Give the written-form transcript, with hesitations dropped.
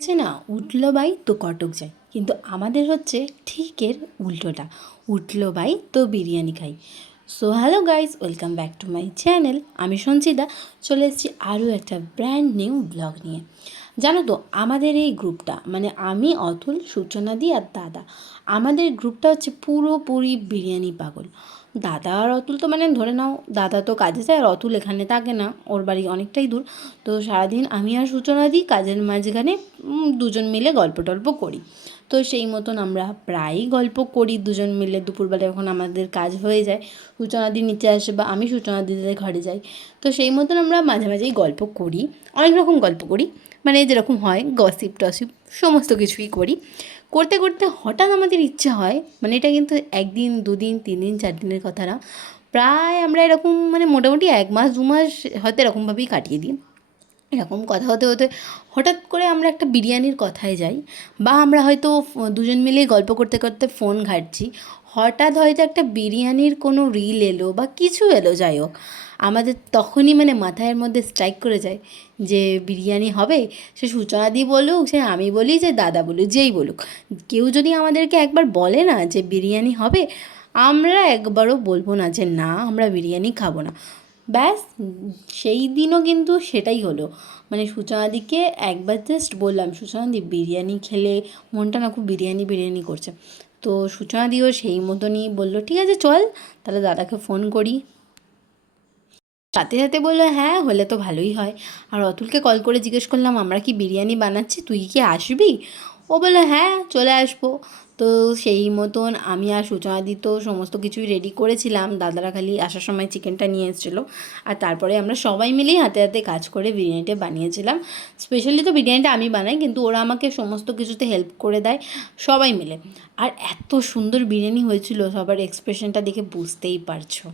হচ্ছে না, উঠলো বাই তো কটক যায়, কিন্তু আমাদের হচ্ছে ঠিক এর উল্টোটা। উঠলো বাই তো বিরিয়ানি খাই। So hello guys, welcome back to my channel. আমি সঞ্চিতা চলে এসেছি আরও একটা ব্র্যান্ড নিউ ব্লগ নিয়ে। জানো তো, আমাদের এই গ্রুপটা মানে আমি, অতুল, সূচনাদি আর দাদা, আমাদের গ্রুপটা হচ্ছে পুরোপুরি বিরিয়ানি পাগল। দাদা আর অতুল তো মানে ধরে নাও, দাদা তো কাজে যায় আর অতুল এখানে থাকে না, ওর বাড়ি অনেকটাই দূর। তো সারাদিন আমি আর সূচনাদি কাজের মাঝখানে দুজন মিলে গল্প টল্প করি। তো সেই মতন আমরা প্রায়ই গল্প করি দুজন মিলে। দুপুরবেলা যখন আমাদের কাজ হয়ে যায়, সূচনাদি নিচে আসে বা আমি সূচনাদিদের ঘরে যাই, তো সেই মতন আমরা মাঝে মাঝেই গল্প করি। অনেক রকম গল্প করি, মানে যেরকম হয় গসিপ টসিপ সমস্ত কিছুই করি। করতে করতে হঠাৎ আমাদের ইচ্ছে হয়, মানে এটা কিন্তু একদিন দুদিন 3 দিন 4 দিনের কথা না, প্রায় আমরা এরকম মানে মোটামুটি 1 মাস 2 মাস হয়তো এরকমভাবেই কাটিয়ে দিই। এরকম কথা হতে হতে হঠাৎ করে আমরা একটা বিরিয়ানির কথায় যাই, বা আমরা হয়তো দুজন মিলেই গল্প করতে করতে ফোন ঘাঁটছি, হঠাৎ হয়তো একটা বিরিয়ানির কোনো রিল এলো বা কিছু এলো, যাই হোক আমাদের তখনই মানে মাথার মধ্যে স্ট্রাইক করে যায় যে বিরিয়ানি হবে। সে সূচনাদি বলুক, সে আমি বলি, যে দাদা বলুক, যেই বলুক, কেউ যদি আমাদেরকে একবার বলে না যে বিরিয়ানি হবে, আমরা একবারও বলবো না যে না আমরা বিরিয়ানি খাবো না। ব্যাস, সেই দিনও কিন্তু সেটাই হলো। মানে সূচনাদিকে একবার জাস্ট বললাম, সূচনাদি বিরিয়ানি খেলে মনটা না খুব বিরিয়ানি বিরিয়ানি করছে। তো সূচনাদিও সেই মতনই বললো, ঠিক আছে চল তাহলে দাদাকে ফোন করি। সাথে সাথে বললো হ্যাঁ হলে তো ভালোই হয়। আর অতুলকে কল করে জিজ্ঞেস করলাম আমরা কি বিরিয়ানি বানাচ্ছি, তুই কি আসবি? ও বললো হ্যাঁ চলে আসবো। তো সেই মতন আমি আর সূচনাদি তো সমস্ত কিছুই রেডি করেছিলাম, দাদারা খালি আসার সময় চিকেনটা নিয়ে এসেছিলো। আর তারপরে আমরা সবাই মিলেই হাতে হাতে কাজ করে বিরিয়ানিটা বানিয়েছিলাম। স্পেশালি তো বিরিয়ানিটা আমি বানাই, কিন্তু ওরা আমাকে সমস্ত কিছুতে হেল্প করে দেয় সবাই মিলে। আর এত সুন্দর বিরিয়ানি হয়েছিল, সবার এক্সপ্রেশনটা দেখে বুঝতেই পারছো।